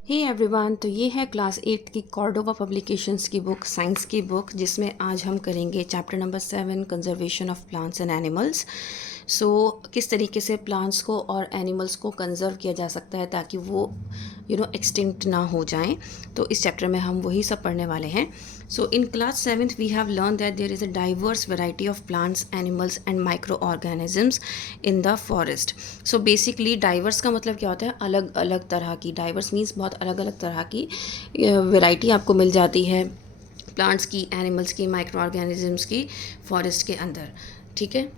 Hey everyone, तो ये है क्लास 8 की कॉर्डोवा पब्लिकेशंस की बुक, साइंस की बुक, जिसमें आज हम करेंगे chapter number 7, conservation of plants and animals. So किस तरीके से प्लांट्स को और एनिमल्स को कंजर्व किया जा सकता है ताकि वो एक्सटिंक्ट ना हो जाएं। तो इस चैप्टर में हम वही सब पढ़ने वाले हैं। So in class 7th we have learn that there is a diverse variety of plants, animals and microorganisms in the forest. So basically diverse का मतलब क्या होता है? अलग अलग तरह की। डाइवर्स मीन्स बहुत अलग अलग तरह की वैरायटी आपको मिल जाती है प्लांट्स की, एनिमल्स की, माइक्रो ऑर्गेनिजम्स की फॉरेस्ट के अंदर। ठीक है।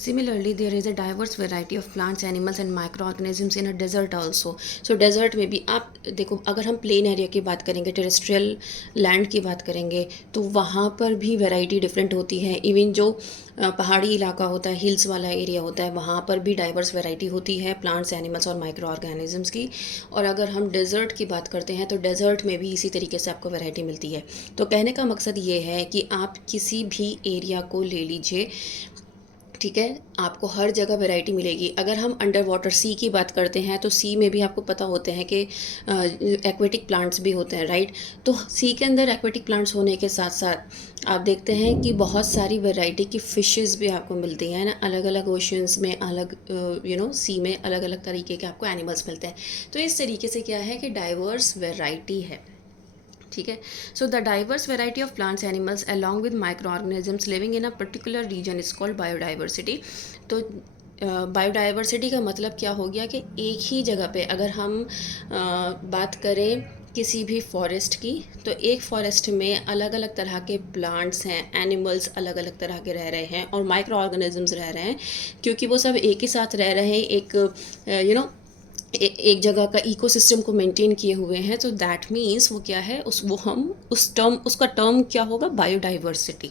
Similarly, there is a diverse variety of plants, animals and microorganisms in a desert also. So desert में भी आप देखो, अगर हम प्लेन एरिया की बात करेंगे, टेरेस्ट्रियल लैंड की बात करेंगे, तो वहाँ पर भी वैरायटी डिफरेंट होती है। इवन जो पहाड़ी इलाका होता है, हिल्स वाला एरिया होता है, वहाँ पर भी डाइवर्स वैरायटी होती है प्लांट्स, एनिमल्स और माइक्रो ऑर्गेनिजम्स की। और अगर हम डेजर्ट की बात करते हैं तो डेजर्ट में भी इसी तरीके से आपको वैरायटी मिलती है। तो कहने का मकसद ये है कि आप किसी भी एरिया को ले लीजिए, ठीक है, आपको हर जगह वैरायटी मिलेगी। अगर हम अंडर वाटर सी की बात करते हैं तो सी में भी आपको पता होते हैं कि एक्वेटिक प्लांट्स भी होते हैं, राइट। तो सी के अंदर एक्वेटिक प्लांट्स होने के साथ साथ आप देखते हैं कि बहुत सारी वैरायटी की फ़िशेस भी आपको मिलती हैं ना, अलग अलग ओशंस में, अलग सी में अलग अलग तरीके के आपको एनिमल्स मिलते हैं। तो इस तरीके से क्या है कि डाइवर्स वैरायटी है। ठीक है। So the diverse variety of plants, animals along with micro organisms living in a particular region is called biodiversity. तो बायोडाइवर्सिटी का मतलब क्या हो गया कि एक ही जगह पे अगर हम बात करें किसी भी फॉरेस्ट की, तो एक फॉरेस्ट में अलग अलग तरह के प्लांट्स हैं, एनिमल्स अलग अलग तरह के रह रहे हैं और माइक्रो ऑर्गेनिजम्स रह रहे हैं, क्योंकि वो सब एक ही साथ रह रहे हैं, एक एक जगह का इकोसिस्टम को मेंटेन किए हुए हैं। तो दैट मीन्स वो क्या है, उसका टर्म क्या होगा? Biodiversity.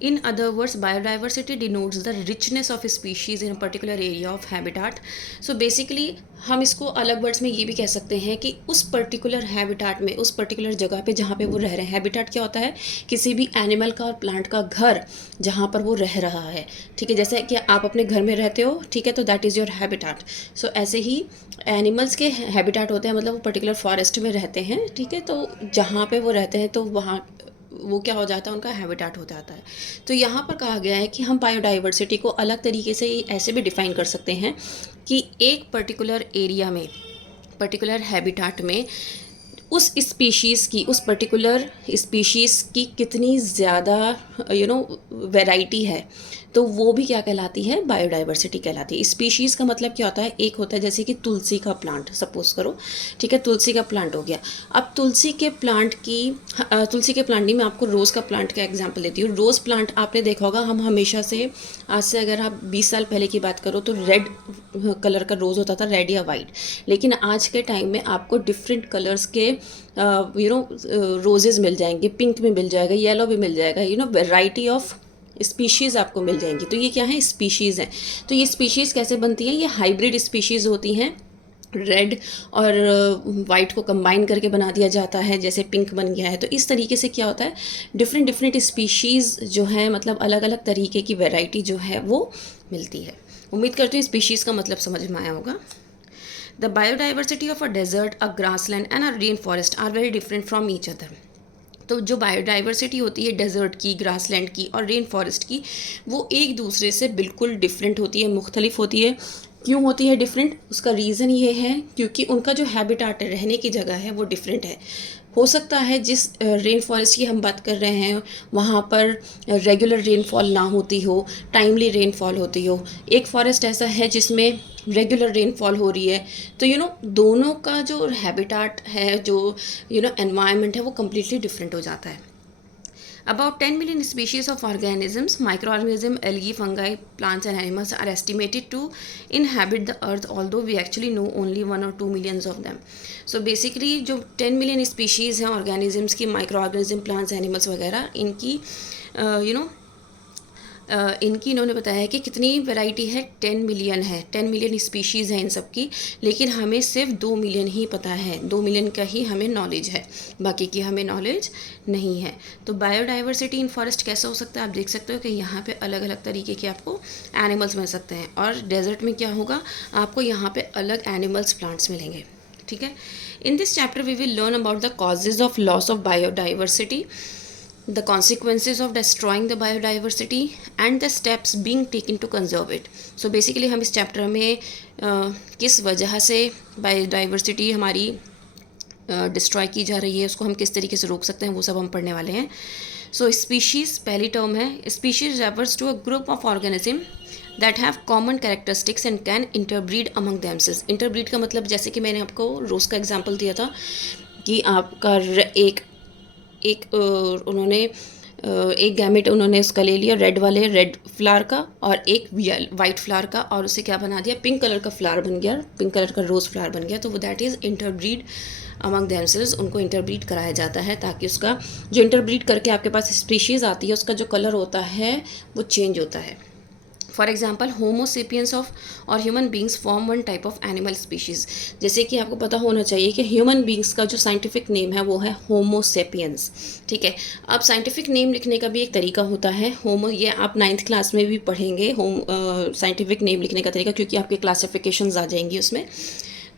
In other words, biodiversity denotes the richness of a species in a particular area of habitat. So basically हम इसको अलग वर्ड्स में ये भी कह सकते हैं कि उस पर्टिकुलर हैबिटाट में, उस पर्टिकुलर जगह पे जहाँ पे वो रह रहे हैं। हैबिटाट क्या होता है? किसी भी एनिमल का और प्लांट का घर जहाँ पर वो रह रहा है। ठीक है, जैसे कि आप अपने घर में रहते हो, ठीक है, तो दैट इज़ योर हैबिटाट। सो ऐसे ही एनिमल्स के हैबिटाट होते हैं, मतलब वो पर्टिकुलर फॉरेस्ट में रहते हैं, ठीक है, तो जहाँ पे वो रहते हैं तो वहाँ वो क्या हो जाता है, उनका हैबिटाट हो जाता है। तो यहाँ पर कहा गया है कि हम बायोडाइवर्सिटी को अलग तरीके से ऐसे भी डिफ़ाइन कर सकते हैं कि एक पर्टिकुलर एरिया में, पर्टिकुलर हैबिटाट में उस स्पीशीज़ की, उस पर्टिकुलर स्पीशीज़ की कितनी ज़्यादा वैरायटी है, तो वो भी क्या कहलाती है? बायोडाइवर्सिटी कहलाती है। स्पीशीज़ का मतलब क्या होता है? एक होता है जैसे कि तुलसी का प्लांट, सपोज करो, ठीक है, तुलसी का प्लांट हो गया। अब तुलसी के प्लांट नहीं, मैं आपको रोज़ का प्लांट का एग्जांपल देती हूँ। रोज़ प्लांट आपने देखा होगा, हम हमेशा से, आज से अगर आप 20 साल पहले की बात करो तो रेड कलर का रोज़ होता था, रेड या वाइट। लेकिन आज के टाइम में आपको डिफरेंट कलर्स के रोजेज़ मिल जाएंगे, पिंक में मिल जाएगा, येलो भी मिल जाएगा, वैरायटी ऑफ स्पीशीज़ आपको मिल जाएंगी। तो ये क्या है? स्पीशीज़ हैं। तो ये स्पीशीज़ कैसे बनती हैं? ये हाइब्रिड स्पीशीज़ होती हैं। रेड और वाइट को कंबाइन करके बना दिया जाता है, जैसे पिंक बन गया है। तो इस तरीके से क्या होता है, डिफरेंट डिफरेंट स्पीशीज़ जो है, मतलब अलग अलग तरीके की वैरायटी जो है वो मिलती है। उम्मीद करती हूँ स्पीशीज़ का मतलब समझ में आया होगा। The biodiversity of a desert, a grassland and a rainforest are very different from each other. तो जो बायोडाइवर्सिटी होती है डेजर्ट की, ग्रासलैंड की और रेन फॉरेस्ट की, वो एक दूसरे से बिल्कुल डिफरेंट होती है, मुख्तलिफ होती है। क्यों होती है डिफरेंट? उसका रीज़न ये है क्योंकि उनका जो हैबिटाट है, रहने की जगह है, वो डिफरेंट है। हो सकता है जिस रेन फॉरेस्ट की हम बात कर रहे हैं वहाँ पर रेगुलर रेनफॉल ना होती हो, टाइमली रेनफॉल होती हो। एक फॉरेस्ट ऐसा है जिसमें रेगुलर रेनफॉल हो रही है। तो दोनों का जो हैबिटाट है, जो एनवायरनमेंट है, वो कम्प्लीटली डिफरेंट हो जाता है। About 10 million species of organisms, microorganisms, algae, fungi, plants and animals are estimated to inhabit the earth, although we actually know only 1 or 2 millions of them. So basically जो 10 million species हैं organisms की, microorganism, plants, animals वगैरह, इनकी इनकी इन्होंने बताया कि कितनी वैरायटी है? 10 मिलियन है, 10 मिलियन स्पीशीज़ हैं इन सब की। लेकिन हमें सिर्फ 2 मिलियन ही पता है, 2 मिलियन का ही हमें नॉलेज है, बाकी की हमें नॉलेज नहीं है। तो बायोडाइवर्सिटी इन फॉरेस्ट कैसा हो सकता है? आप देख सकते हो कि यहाँ पे अलग अलग तरीके के आपको एनिमल्स मिल सकते हैं। और डेजर्ट में क्या होगा? आपको यहाँ पे अलग एनिमल्स, प्लांट्स मिलेंगे। ठीक है। In this chapter we will learn about the causes of loss of biodiversity, the consequences of destroying the biodiversity and the steps being taken to conserve it. So basically हम इस chapter में किस वजह से biodiversity हमारी destroy की जा रही है, उसको हम किस तरीके से रोक सकते हैं, वो सब हम पढ़ने वाले हैं. सो स्पीशीज़ पहली टर्म है. Species refers to a group of organism that have common characteristics and can interbreed among themselves. Interbreed का मतलब जैसे कि मैंने आपको रोज़ का एग्जांपल दिया था कि आपका उन्होंने एक गैमेट उन्होंने उसका ले लिया रेड फ्लावर का और एक वाइट फ्लावर का, और उसे क्या बना दिया, पिंक कलर का फ्लावर बन गया, पिंक कलर का रोज़ फ्लावर बन गया. तो वो that is interbreed among themselves. उनको इंटरब्रीड कराया जाता है ताकि उसका जो इंटरब्रीड करके आपके पास स्पीशीज़ आती है उसका जो कलर होता है वो चेंज होता है. फॉर एग्जाम्पल होमोसेपियंस ऑफ और human beings form one type of animal species. जैसे कि आपको पता होना चाहिए कि ह्यूमन बींग्स का जो साइंटिफिक नेम है वो है होमोसेपियंस. ठीक है. अब साइंटिफिक नेम लिखने का भी एक तरीका होता है. ये आप 9th क्लास में भी पढ़ेंगे साइंटिफिक नेम लिखने का तरीका, क्योंकि आपके क्लासिफिकेशंस आ जाएंगी उसमें.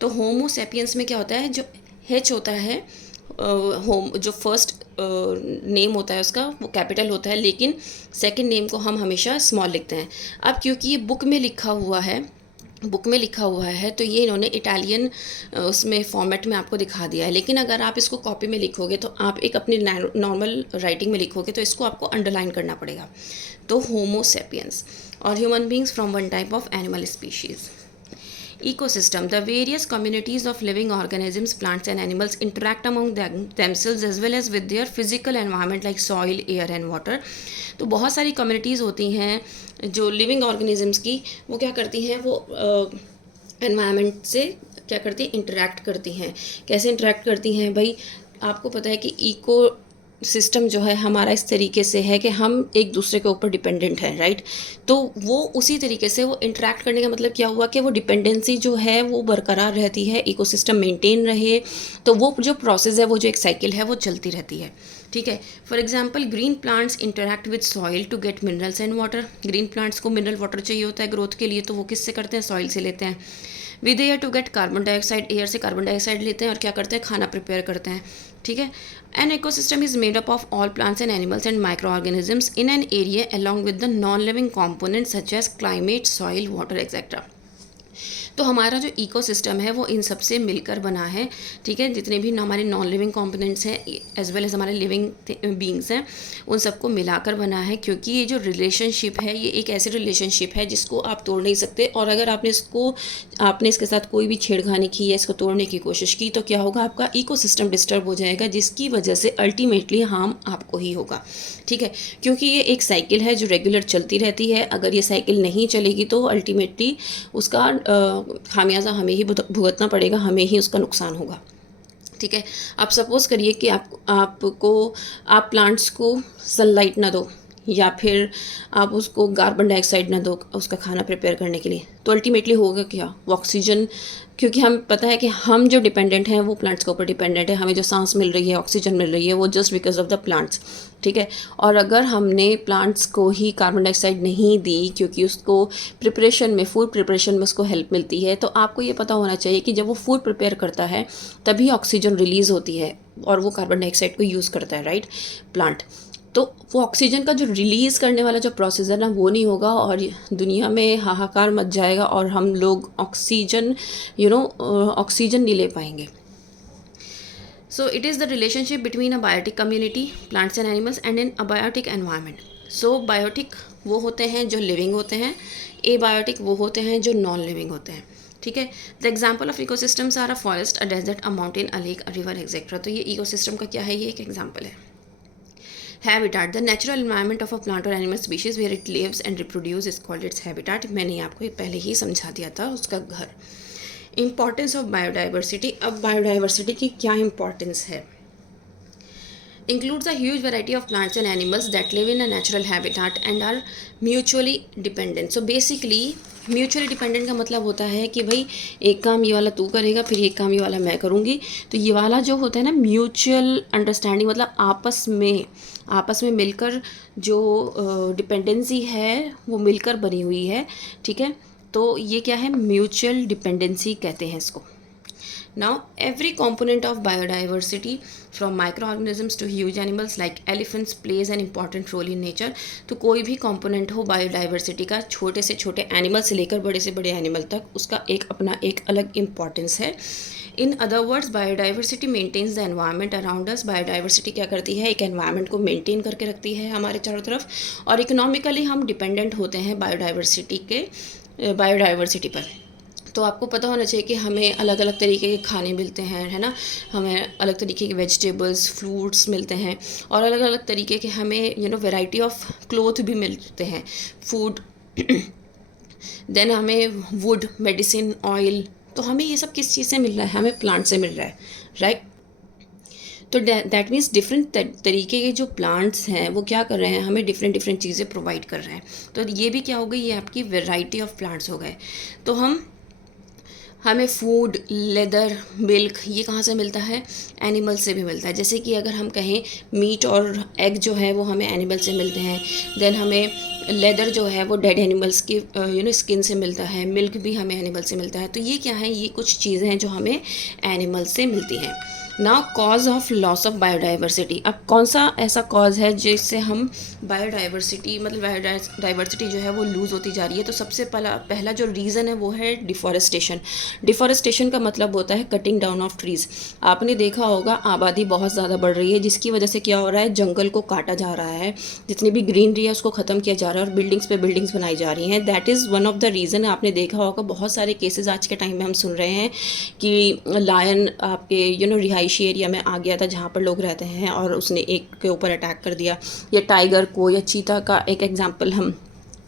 तो होमोसेपियंस में क्या होता है, जो एच होता है जो फर्स्ट नेम होता है उसका वो कैपिटल होता है, लेकिन सेकंड नेम को हम हमेशा स्मॉल लिखते हैं. अब क्योंकि ये बुक में लिखा हुआ है तो ये इन्होंने इटालियन उसमें फॉर्मेट में आपको दिखा दिया है. लेकिन अगर आप इसको कॉपी में लिखोगे तो आप एक अपनी नॉर्मल राइटिंग में लिखोगे तो इसको आपको अंडरलाइन करना पड़ेगा. तो होमोसेपियंस और human beings from one type of animal species. Ecosystem. The various communities of living organisms, plants and animals interact among themselves as well as with their physical environment like soil, air and water. तो बहुत सारी communities होती हैं जो living organisms की, वो क्या करती हैं, वो एनवायरनमेंट से क्या करती हैं, इंटरेक्ट करती हैं. कैसे इंटरेक्ट करती हैं भाई, आपको पता है कि इको सिस्टम जो है हमारा इस तरीके से है कि हम एक दूसरे के ऊपर डिपेंडेंट हैं, राइट. तो वो उसी तरीके से वो इंटरेक्ट करने का मतलब क्या हुआ कि वो डिपेंडेंसी जो है वो बरकरार रहती है, इकोसिस्टम मेंटेन रहे. तो वो जो प्रोसेस है, वो जो एक साइकिल है वो चलती रहती है. ठीक है. For example green plants interact with soil to get minerals and water. Green plants को मिनरल वाटर चाहिए होता है ग्रोथ के लिए, तो वो किससे करते हैं, सॉइल से लेते हैं. With air to get carbon dioxide, air से कार्बन डाइऑक्साइड लेते हैं और क्या करते हैं, खाना प्रिपेयर करते हैं. ठीक है. An ecosystem is made up of all plants and animals and microorganisms in an area along with the non-living components such as climate, soil, water, etc. तो हमारा जो इकोसिस्टम है वो इन सब से मिलकर बना है. ठीक है. जितने भी हमारे नॉन लिविंग कंपोनेंट्स हैं एज वेल एज हमारे लिविंग बींग्स हैं, उन सबको मिलाकर बना है. क्योंकि ये जो रिलेशनशिप है ये एक ऐसी रिलेशनशिप है जिसको आप तोड़ नहीं सकते, और अगर आपने इसके साथ कोई भी छेड़खानी की या इसको तोड़ने की कोशिश की तो क्या होगा, आपका इकोसिस्टम डिस्टर्ब हो जाएगा, जिसकी वजह से अल्टीमेटली हार्म आपको ही होगा. ठीक है. क्योंकि ये एक साइकिल है जो रेगुलर चलती रहती है. अगर ये साइकिल नहीं चलेगी तो अल्टीमेटली उसका खामियाजा हमें ही भुगतना पड़ेगा, हमें ही उसका नुकसान होगा. ठीक है. आप सपोज़ करिए कि आप प्लांट्स को सनलाइट ना दो, या फिर आप उसको कार्बन डाइऑक्साइड ना दो उसका खाना प्रिपेयर करने के लिए, तो अल्टीमेटली होगा क्या, वो ऑक्सीजन, क्योंकि हम पता है कि हम जो डिपेंडेंट हैं वो प्लांट्स के ऊपर डिपेंडेंट है. हमें जो सांस मिल रही है, ऑक्सीजन मिल रही है, वो just because of the plants. ठीक है. और अगर हमने प्लांट्स को ही कार्बन डाइऑक्साइड नहीं दी, क्योंकि उसको प्रिपरेशन में, फूड प्रिपरेशन में उसको हेल्प मिलती है, तो आपको ये पता होना चाहिए कि जब वो फूड प्रिपेयर करता है तभी ऑक्सीजन रिलीज़ होती है और वो कार्बन डाइऑक्साइड को यूज़ करता है, राइट, प्लांट. तो वो ऑक्सीजन का जो रिलीज़ करने वाला जो प्रोसेस है ना, वो नहीं होगा और दुनिया में हाहाकार मच जाएगा और हम लोग ऑक्सीजन ऑक्सीजन नहीं ले पाएंगे. So it is the relationship between a biotic community, plants and animals and an abiotic environment. So biotic वो होते हैं जो लिविंग होते हैं, एबायोटिक वो होते हैं जो नॉन लिविंग होते हैं. ठीक है. The example of ecosystems are a forest, a desert, a mountain, a lake, a river, etcetera. तो ये इकोसिस्टम का क्या है, ये एक एग्जाम्पल है. Habitat, the natural environment of a plant or animal species where it lives and reproduces is called its habitat. मैंने आपको ये पहले ही समझा दिया था, उसका घर. Importance of biodiversity. अब बायोडाइवर्सिटी की क्या इम्पोर्टेंस है. Includes a huge variety of plants and animals that live in a natural habitat and are mutually dependent. So basically mutually dependent का मतलब होता है कि भाई एक काम ये वाला तू करेगा, फिर एक काम ये वाला मैं करूँगी. तो ये वाला जो होता है ना, म्यूचुअल अंडरस्टैंडिंग, मतलब आपस में मिलकर जो डिपेंडेंसी है वो मिलकर बनी हुई है. ठीक है. तो ये क्या है, म्यूचुअल डिपेंडेंसी कहते हैं इसको. Now, every component of biodiversity, from microorganisms to huge animals like elephants, plays an important role in nature. तो कोई भी component हो biodiversity का, छोटे से छोटे animal से लेकर बड़े से बड़े animal तक, उसका एक अपना एक अलग importance है. In other words, biodiversity maintains the environment around us. Biodiversity क्या करती है, एक एनवायरनमेंट को मेंटेन करके रखती है हमारे चारों तरफ, और इकोनॉमिकली हम डिपेंडेंट होते हैं बायोडाइवर्सिटी पर. तो आपको पता होना चाहिए कि हमें अलग अलग तरीके के खाने मिलते हैं, है ना. हमें अलग तरीके के वेजिटेबल्स, फ्रूट्स मिलते हैं, और अलग अलग तरीके के हमें वैरायटी ऑफ क्लोथ भी मिलते हैं, फूड. देन हमें वुड, मेडिसिन, ऑयल. तो हमें ये सब किस चीज़ से मिल रहा है, हमें प्लांट से मिल रहा है, राइट. तो दैट मीन्स डिफरेंट तरीके के जो प्लांट्स हैं वो क्या कर रहे हैं, हमें डिफरेंट डिफरेंट चीज़ें प्रोवाइड कर रहे हैं. तो ये भी क्या हो गई, ये आपकी वैरायटी ऑफ प्लांट्स हो गए. तो हमें फूड, लेदर, मिल्क, ये कहाँ से मिलता है, एनिमल से भी मिलता है. जैसे कि अगर हम कहें मीट और एग जो है वो हमें एनिमल से मिलते हैं. देन हमें लेदर जो है वो डेड एनिमल्स की स्किन से मिलता है. मिल्क भी हमें एनिमल से मिलता है. तो ये क्या है, ये कुछ चीज़ें हैं जो हमें एनिमल से मिलती हैं. Now cause of loss of biodiversity. अब कौन सा ऐसा कॉज है जिससे हम बायोडाइवर्सिटी बायोडाइवर्सिटी जो है वो लूज़ होती जा रही है. तो सबसे पहला जो रीज़न है वो है डिफॉरेस्टेशन. डिफॉरेस्टेशन का मतलब होता है कटिंग डाउन ऑफ ट्रीज़. आपने देखा होगा आबादी बहुत ज़्यादा बढ़ रही है, जिसकी वजह से क्या हो रहा है, जंगल को काटा जा रहा है, जितनी भी ग्रीनरी है उसको ख़त्म किया जा रहा है, और बिल्डिंग्स पे बिल्डिंग्स बनाई जा रही हैं. That is one of the reason. आपने देखा होगा बहुत सारे केसेस आज के टाइम में हम सुन रहे हैं कि लायन आपके रिहायशी एरिया में आ गया था जहाँ पर लोग रहते हैं, और उसने एक के ऊपर अटैक कर दिया. या टाइगर को, या चीता का एक एग्जांपल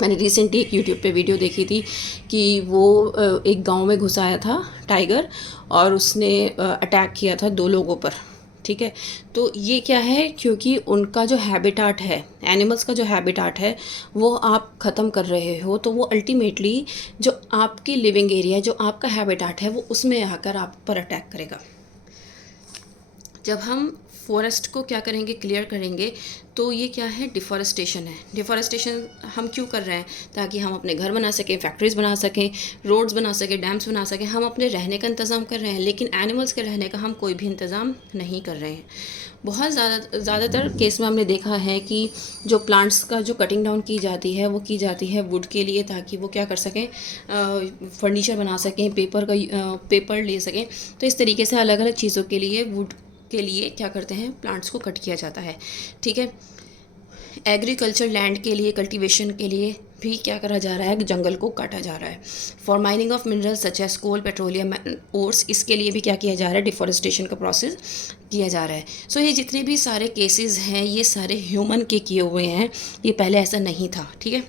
मैंने रिसेंटली एक यूट्यूब पे वीडियो देखी थी कि वो एक गांव में घुस आया था टाइगर, और उसने अटैक किया था 2 लोगों पर. ठीक है. तो ये क्या है, क्योंकि उनका जो हैबिटाट है, एनिमल्स का जो हैबिटाट है वो आप ख़त्म कर रहे हो. तो वो अल्टीमेटली जो आपकी लिविंग एरिया है, जो आपका हैबिटाट है, वो उसमें आकर आप पर अटैक करेगा. जब हम फॉरेस्ट को क्या करेंगे, क्लियर करेंगे, तो ये क्या है, डिफॉरेस्टेशन है. डिफॉरेस्टेशन हम क्यों कर रहे हैं, ताकि हम अपने घर बना सकें, फैक्ट्रीज़ बना सकें, रोड्स बना सकें, डैम्स बना सकें. हम अपने रहने का इंतज़ाम कर रहे हैं, लेकिन एनिमल्स के रहने का हम कोई भी इंतज़ाम नहीं कर रहे हैं. बहुत ज़्यादातर केस में हमने देखा है कि जो प्लांट्स का जो कटिंग डाउन की जाती है वो की जाती है वुड के लिए, ताकि वो क्या कर सकें, फर्नीचर बना सकें, पेपर ले सकें. तो इस तरीके से अलग अलग चीज़ों के लिए वुड के लिए क्या करते हैं, प्लांट्स को कट किया जाता है. ठीक है. एग्रीकल्चर लैंड के लिए, कल्टीवेशन के लिए भी क्या करा जा रहा है, जंगल को काटा जा रहा है. For mining of minerals such as coal, petroleum, ores, इसके लिए भी क्या किया जा रहा है, डिफॉरेस्टेशन का प्रोसेस किया जा रहा है. सो ये जितने भी सारे केसेस हैं ये सारे ह्यूमन के किए हुए हैं, ये पहले ऐसा नहीं था. ठीक है.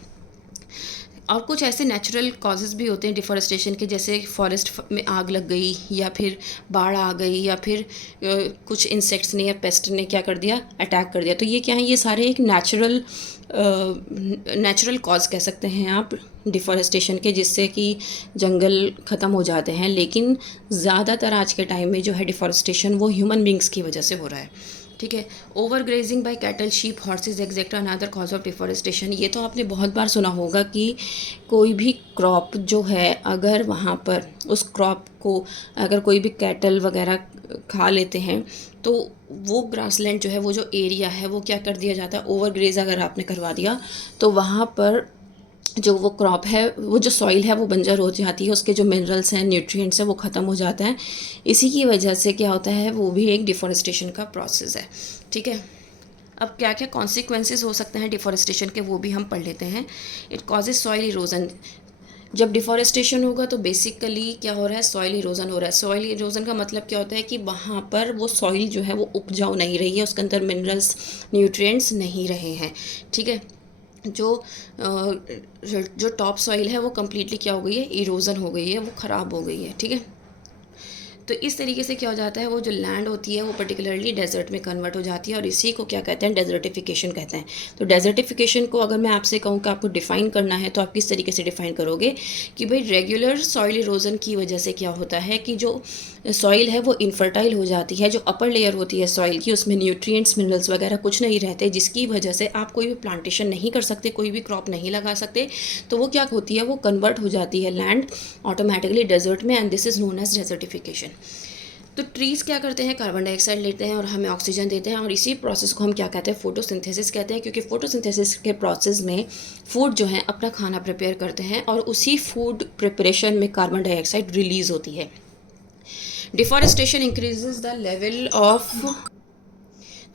और कुछ ऐसे नेचुरल कॉजेज़ भी होते हैं डिफॉरेस्टेशन के, जैसे फॉरेस्ट में आग लग गई, या फिर बाढ़ आ गई, या फिर कुछ इंसेक्ट्स ने या पेस्ट ने क्या कर दिया, अटैक कर दिया. तो ये क्या है, ये सारे एक नेचुरल कॉज कह सकते हैं आप डिफॉरेस्टेशन के, जिससे कि जंगल ख़त्म हो जाते हैं. लेकिन ज़्यादातर आज के टाइम में जो है डिफॉरेस्टेशन वो ह्यूमन बींग्स की वजह से हो रहा है. ठीक है. Overgrazing by cattle, sheep, horses etcetera another cause of deforestation. ये तो आपने बहुत बार सुना होगा कि कोई भी क्रॉप जो है, अगर वहाँ पर उस क्रॉप को अगर कोई भी कैटल वगैरह खा लेते हैं, तो वो ग्रासलैंड जो है, वो जो एरिया है, वो क्या कर दिया जाता है, ओवर ग्रेज अगर आपने करवा दिया, तो वहाँ पर जो वो क्रॉप है, वो जो सॉइल है वो बंजर हो जाती है, उसके जो मिनरल्स हैं, न्यूट्रिएंट्स हैं, वो ख़त्म हो जाते हैं. इसी की वजह से क्या होता है, वो भी एक डिफॉरेस्टेशन का प्रोसेस है. ठीक है. अब क्या क्या कॉन्सिक्वेंसेस हो सकते हैं डिफॉरेस्टेशन के, वो भी हम पढ़ लेते हैं. It causes soil erosion. जब डिफॉरेस्टेशन होगा तो बेसिकली क्या हो रहा है, सॉइल इरोजन हो रहा है. सॉइल इरोजन का मतलब क्या होता है कि वहाँ पर वो सॉइल जो है वो उपजाऊ नहीं रही है, उसके अंदर मिनरल्स, न्यूट्रिएंट्स नहीं रहे हैं. ठीक है. जो टॉप सॉइल है वो कम्प्लीटली क्या हो गई है, इरोजन हो गई है, वो ख़राब हो गई है. ठीक है. तो इस तरीके से क्या हो जाता है, वो जो लैंड होती है वो पर्टिकुलरली डेजर्ट में कन्वर्ट हो जाती है, और इसी को क्या कहते हैं, डेजर्टिफिकेशन कहते हैं. तो डेजर्टिफिकेशन को अगर मैं आपसे कहूँ कि आपको डिफ़ाइन करना है, तो आप किस तरीके से डिफ़ाइन करोगे कि भाई रेगुलर सॉइल इरोजन की वजह से क्या होता है कि जो सॉइल है वो इनफर्टाइल हो जाती है. जो अपर लेयर होती है सॉइल की, उसमें न्यूट्रिएंट्स, मिनरल्स वगैरह कुछ नहीं रहते, जिसकी वजह से आप कोई भी प्लांटेशन नहीं कर सकते, कोई भी क्रॉप नहीं लगा सकते. तो वो क्या होती है, वो कन्वर्ट हो जाती है लैंड ऑटोमेटिकली डेजर्ट में, and this is known as desertification. तो ट्रीज़ क्या करते हैं, कार्बन डाइऑक्साइड लेते हैं और हमें ऑक्सीजन देते हैं, और इसी प्रोसेस को हम क्या कहते हैं, फोटोसिंथेसिस कहते हैं, क्योंकि फोटोसिंथेसिस के प्रोसेस में फूड जो है अपना खाना प्रिपेयर करते हैं और उसी फूड प्रिपरेशन में कार्बन डाइऑक्साइड रिलीज़ होती है। Deforestation increases the level of,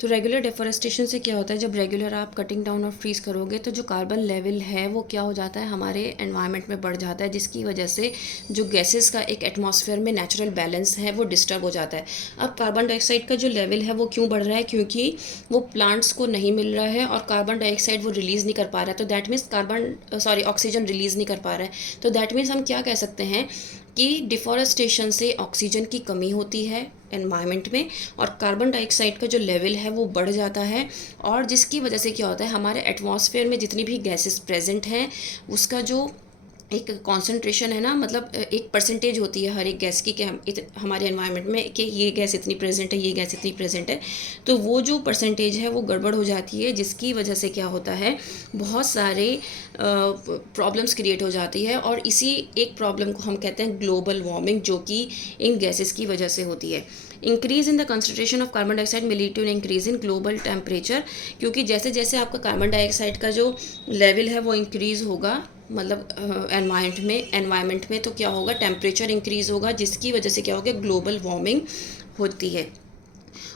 तो रेगुलर डिफॉरेस्टेशन से क्या होता है, जब रेगुलर आप कटिंग डाउन और फ्रीज करोगे तो जो कार्बन लेवल है वो क्या हो जाता है, हमारे एनवायरनमेंट में बढ़ जाता है, जिसकी वजह से जो गैसेस का एक एटमॉस्फेयर में नेचुरल बैलेंस है वो डिस्टर्ब हो जाता है। अब कार्बन डाइऑक्साइड का जो लेवल है वो क्यों बढ़ रहा है, क्योंकि वो प्लांट्स को नहीं मिल रहा है और कार्बन डाइऑक्साइड वो रिलीज़ नहीं कर पा रहा है, तो दैट मीन्स ऑक्सीजन रिलीज़ नहीं कर पा रहा है, तो दैट मीन्स हम क्या कह सकते हैं कि डिफॉरेस्टेशन से ऑक्सीजन की कमी होती है एनवायरनमेंट में और कार्बन डाइऑक्साइड का जो लेवल है वो बढ़ जाता है, और जिसकी वजह से क्या होता है, हमारे एटमॉस्फेयर में जितनी भी गैसेस प्रेजेंट हैं उसका जो एक कॉन्सेंट्रेशन है ना, मतलब एक परसेंटेज होती है हर एक गैस की कि हमारे एनवायरनमेंट में कि ये गैस इतनी प्रेजेंट है, ये गैस इतनी प्रेजेंट है, तो वो जो परसेंटेज है वो गड़बड़ हो जाती है, जिसकी वजह से क्या होता है, बहुत सारे प्रॉब्लम्स क्रिएट हो जाती है, और इसी एक प्रॉब्लम को हम कहते हैं ग्लोबल वार्मिंग, जो कि इन गैसेस की वजह से होती है। Increase in the concentration of carbon dioxide may lead to an increase in global temperature, क्योंकि जैसे जैसे आपका कार्बन डाइऑक्साइड का जो लेवल है वो इंक्रीज़ होगा, मतलब एनवायरनमेंट में तो क्या होगा, टेम्परेचर इंक्रीज़ होगा, जिसकी वजह से क्या होगा, ग्लोबल वार्मिंग होती है।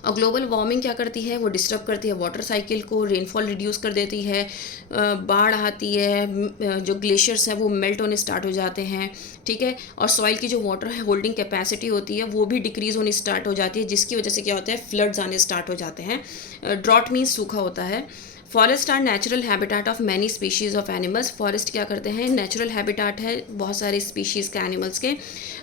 और ग्लोबल वार्मिंग क्या करती है, वो डिस्टर्ब करती है वाटर साइकिल को, रेनफॉल रिड्यूस कर देती है, बाढ़ आती है, जो ग्लेशियर्स हैं वो मेल्ट होने स्टार्ट हो जाते हैं, ठीक है, और सॉइल की जो वाटर है होल्डिंग कैपेसिटी होती है वो भी डिक्रीज़ होनी स्टार्ट हो जाती है, जिसकी वजह से क्या होता है, फ्लड्स आने स्टार्ट हो जाते हैं। ड्रॉट मीन्स सूखा होता है। Forest are natural habitat of many species of animals, forest क्या करते हैं, नेचुरल हैबिटाट है बहुत सारे स्पीशीज़ के एनिमल्स के।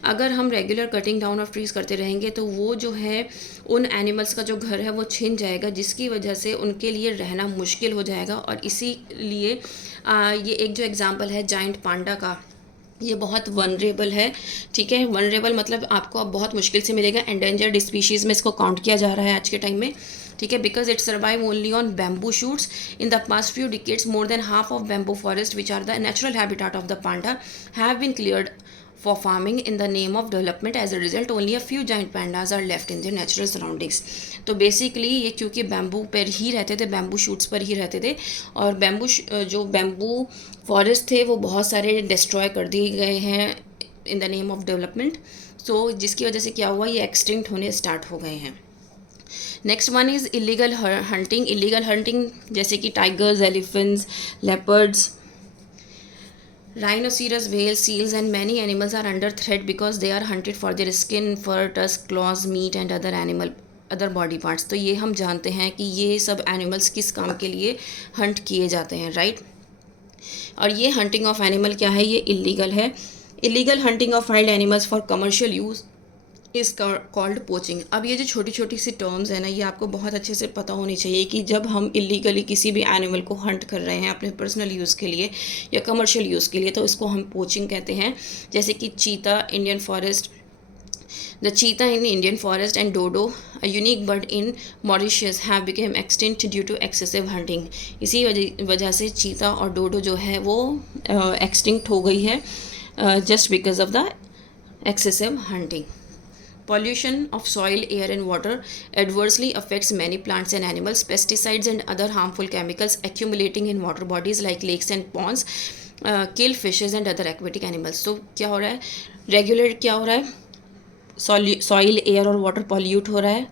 अगर हम रेगुलर कटिंग डाउन और फ्रीज करते रहेंगे तो वो जो है उन एनिमल्स का जो घर है वो छिन जाएगा, जिसकी वजह से उनके लिए रहना मुश्किल हो जाएगा, और इसीलिए ये एक जो एग्ज़ाम्पल है जाइंट पांडा का, ये बहुत वनरेबल है, ठीक है, वनरेबल मतलब आपको अब बहुत मुश्किल से मिलेगा, एंडेंजर्ड स्पीशीज़ में इसको काउंट किया जा रहा है आज के टाइम में, ठीक है, because it survive only on bamboo shoots. In the past few decades more than half of bamboo forest which are the natural habitat of the panda have been cleared for farming in the name of development. As a result, only a few giant pandas are left in their natural surroundings. तो basically ये क्योंकि bamboo पर ही रहते थे, bamboo shoots पर ही रहते थे, और जो बैम्बू फॉरेस्ट थे वो बहुत सारे डिस्ट्रॉय कर दिए गए हैं in the name of development, so जिसकी वजह से क्या हुआ, ये एक्सटिंक्ट होने स्टार्ट हो गए हैं। Next one is illegal hunting. Illegal hunting जैसे कि tigers, elephants, leopards, rhinoceros, whales, seals and many animals are under threat because they are hunted for their skin, fur, tusk, claws, meat and other body parts। तो ये हम जानते हैं कि ये सब एनिमल्स किस काम के लिए हंट किए जाते हैं, राइट। और ये हंटिंग ऑफ एनिमल क्या है, ये इलीगल है। Illegal hunting of wild animals for commercial use is called poaching. अब ये जो छोटी छोटी सी टर्म्स है ना, ये आपको बहुत अच्छे से पता होनी चाहिए कि जब हम इलीगली किसी भी एनिमल को हंट कर रहे हैं अपने पर्सनल यूज़ के लिए या कमर्शियल यूज़ के लिए, तो इसको हम पोचिंग कहते हैं। जैसे कि चीता, Indian forest, the cheetah in Indian forest and dodo, a unique bird in Mauritius, have become extinct due to excessive hunting. इसी वजह से चीता और डोडो जो है वो एक्सटिंक्ट हो गई है, just because of the excessive hunting. Pollution of soil, air and water adversely affects many plants and animals. Pesticides and other harmful chemicals accumulating in water bodies like lakes and ponds kill fishes and other aquatic animals. So क्या हो रहा है, regulate क्या हो रहा है, soil, air और water pollute हो रहा है,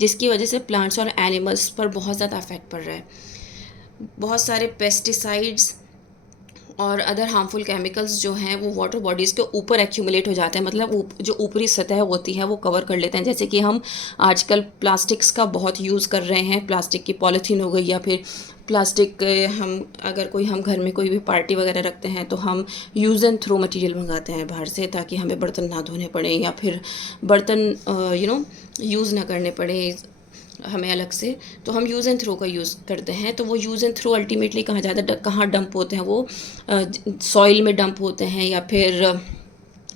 जिसकी वजह से प्लांट्स और एनिमल्स पर बहुत ज़्यादा अफेक्ट पड़ रहा है। बहुत सारे पेस्टिसाइड्स और अदर हार्मफुल केमिकल्स जो हैं वो वाटर बॉडीज़ के ऊपर एक्यूमुलेट हो जाते हैं, मतलब जो ऊपरी सतह होती है वो कवर कर लेते हैं। जैसे कि हम आजकल प्लास्टिक्स का बहुत यूज़ कर रहे हैं, प्लास्टिक की पॉलीथीन हो गई, या फिर प्लास्टिक हम अगर हम घर में कोई भी पार्टी वगैरह रखते हैं तो हम यूज़ एंड थ्रो मटेरियल मंगाते हैं बाहर से, ताकि हमें बर्तन ना धोने पड़े या फिर बर्तन यूज़ ना करने पड़े हमें अलग से, तो हम यूज़ एंड थ्रो का यूज़ करते हैं। तो वो यूज़ एंड थ्रो अल्टीमेटली कहाँ डंप होते हैं, वो सॉइल में डंप होते हैं या फिर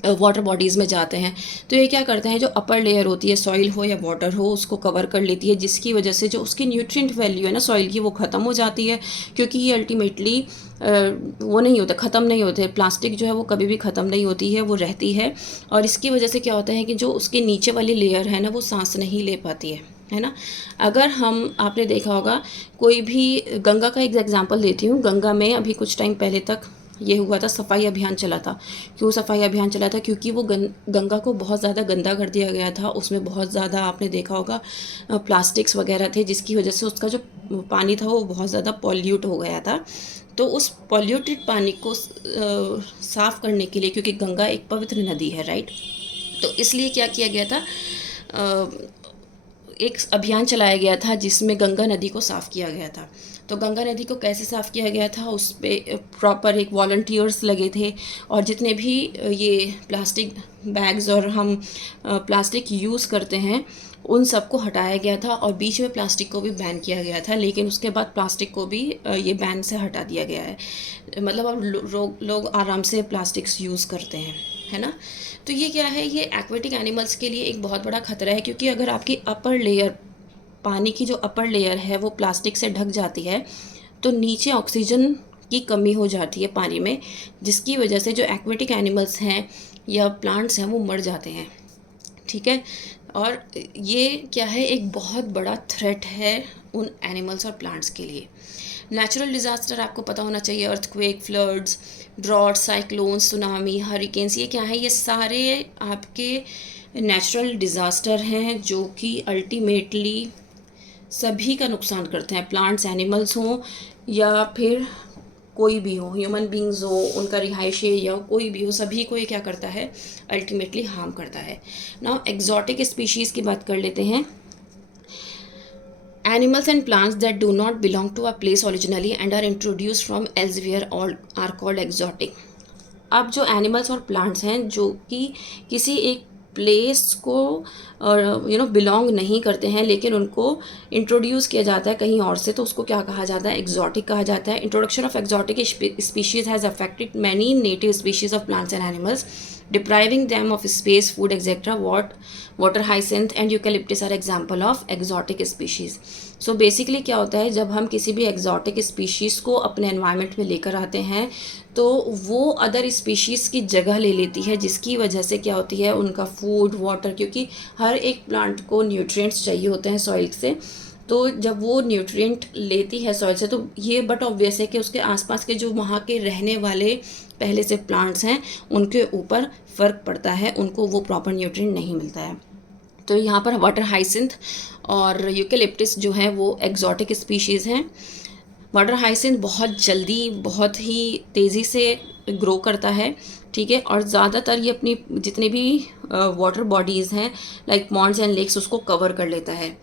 वाटर बॉडीज़ में जाते हैं, तो ये क्या करते हैं, जो अपर लेयर होती है, सॉइल हो या वाटर हो, उसको कवर कर लेती है, जिसकी वजह से जो उसकी न्यूट्रिएंट वैल्यू है ना सॉइल की, वो ख़त्म हो जाती है, क्योंकि ये अल्टीमेटली वो नहीं होता, ख़त्म नहीं होते। प्लास्टिक जो है वो कभी भी ख़त्म नहीं होती है, वो रहती है। और इसकी वजह से क्या होता है कि जो उसके नीचे वाली लेयर है ना, वो सांस नहीं ले पाती है ना। अगर हम, आपने देखा होगा, कोई भी, गंगा का एक एग्जांपल देती हूँ। गंगा में अभी कुछ टाइम पहले तक ये हुआ था, सफाई अभियान चला था। क्यों सफाई अभियान चला था? क्योंकि वो गंगा को बहुत ज़्यादा गंदा कर दिया गया था। उसमें बहुत ज़्यादा, आपने देखा होगा, प्लास्टिक्स वगैरह थे, जिसकी वजह से उसका जो पानी था वो बहुत ज़्यादा पॉल्यूट हो गया था। तो उस पॉल्यूटेड पानी को साफ़ करने के लिए, क्योंकि गंगा एक पवित्र नदी है, राइट, तो इसलिए क्या किया गया था, एक अभियान चलाया गया था जिसमें गंगा नदी को साफ़ किया गया था। तो गंगा नदी को कैसे साफ़ किया गया था, उस पर प्रॉपर एक वॉलंटियर्स लगे थे, और जितने भी ये प्लास्टिक बैग्स और हम प्लास्टिक यूज़ करते हैं, उन सबको हटाया गया था, और बीच में प्लास्टिक को भी बैन किया गया था। लेकिन उसके बाद प्लास्टिक को भी ये बैन से हटा दिया गया है। मतलब अब लोग आराम से प्लास्टिक्स यूज़ करते हैं, है ना। तो ये क्या है, ये एक्वेटिक एनिमल्स के लिए एक बहुत बड़ा खतरा है, क्योंकि अगर आपकी अपर लेयर, पानी की जो अपर लेयर है, वो प्लास्टिक से ढक जाती है, तो नीचे ऑक्सीजन की कमी हो जाती है पानी में, जिसकी वजह से जो एक्वेटिक एनिमल्स हैं या प्लांट्स हैं वो मर जाते हैं, ठीक है। और ये क्या है, एक बहुत बड़ा थ्रेट है उन एनिमल्स और प्लांट्स के लिए। नेचुरल डिज़ास्टर आपको पता होना चाहिए, earthquake, floods, drought, cyclone, tsunami, hurricanes, ये क्या है, ये सारे आपके नेचुरल डिज़ास्टर हैं जो कि अल्टीमेटली सभी का नुकसान करते हैं। प्लांट्स, एनिमल्स हों या फिर कोई भी हो, ह्यूमन बींग्स हो, उनका रिहायशी एरिया हो, कोई भी हो, सभी को ये क्या करता है, अल्टीमेटली हार्म करता है। नाउ एक्जॉटिक स्पीशीज़ की बात कर लेते हैं। Animals and plants that do not belong to a place originally and are introduced from elsewhere all are called exotic. अब जो एनिमल्स और प्लांट्स हैं जो कि किसी एक प्लेस को बिलोंग नहीं करते हैं, लेकिन उनको इंट्रोड्यूस किया जाता है कहीं और से, तो उसको क्या कहा जाता है, एक्जॉटिक कहा जाता है। Introduction of exotic species has affected many native species of plants and animals, depriving them of space, food, etc. Water hyacinth and eucalyptus are example of exotic species. So basically क्या होता है, जब हम किसी भी exotic species को अपने environment में लेकर आते हैं, तो वो अदर स्पीशीज़ की जगह ले लेती है, जिसकी वजह से क्या होती है, उनका फूड, वाटर, क्योंकि हर एक प्लांट को न्यूट्रिएंट्स चाहिए होते हैं सॉइल से, तो जब वो न्यूट्रिएंट लेती है सॉइल से, तो ये बट ऑब्वियस है कि उसके आसपास के जो वहाँ के रहने वाले पहले से प्लांट्स हैं, उनके ऊपर फ़र्क पड़ता है, उनको वो प्रॉपर न्यूट्रिएंट नहीं मिलता है। तो यहाँ पर वाटर हाइसिंथ और यूकेलिप्टस जो है वो एक्जॉटिक स्पीशीज़ हैं। वाटर हाइसिंथ बहुत जल्दी, बहुत ही तेज़ी से ग्रो करता है, ठीक है, और ज़्यादातर ये अपनी जितने भी वाटर बॉडीज़ हैं लाइक पॉन्ड्स एंड लेक्स, उसको कवर कर लेता है।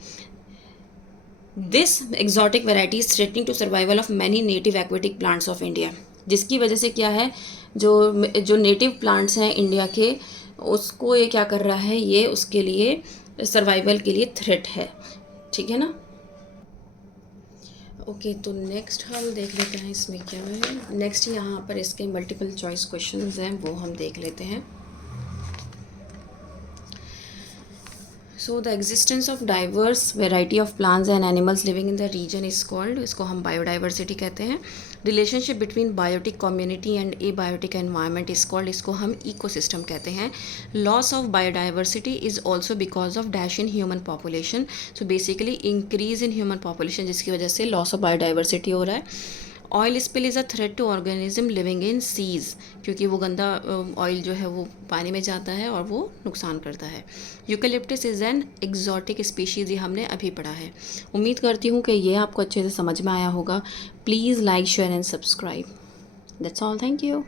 This exotic variety is threatening to survival of many native aquatic plants of India, जिसकी वजह से क्या है, जो नेटिव प्लांट्स हैं इंडिया के, उसको ये क्या कर रहा है, ये उसके लिए सर्वाइवल के लिए थ्रेट है, ठीक है ना। ओके, तो नेक्स्ट हम देख लेते हैं इसमें क्या है। नेक्स्ट यहाँ पर इसके मल्टीपल चॉइस क्वेश्चंस हैं, वो हम देख लेते हैं। So the existence of diverse variety of plants and animals living in the region is called, इसको हम बायोडाइवर्सिटी कहते हैं। Relationship between biotic community and a biotic environment is called, इसको हम इकोसिस्टम कहते हैं। Loss of biodiversity is also because of dash in human population, so basically increase in human population, जिसकी वजह से लॉस ऑफ बायोडाइवर्सिटी हो रहा है। Oil spill is a threat to organism living in seas, क्योंकि वो गंदा ऑयल जो है वो पानी में जाता है और वो नुकसान करता है। Eucalyptus is an exotic species, ये हमने अभी पढ़ा है। उम्मीद करती हूँ कि ये आपको अच्छे से समझ में आया होगा। Please like, share and subscribe. That's all, thank you.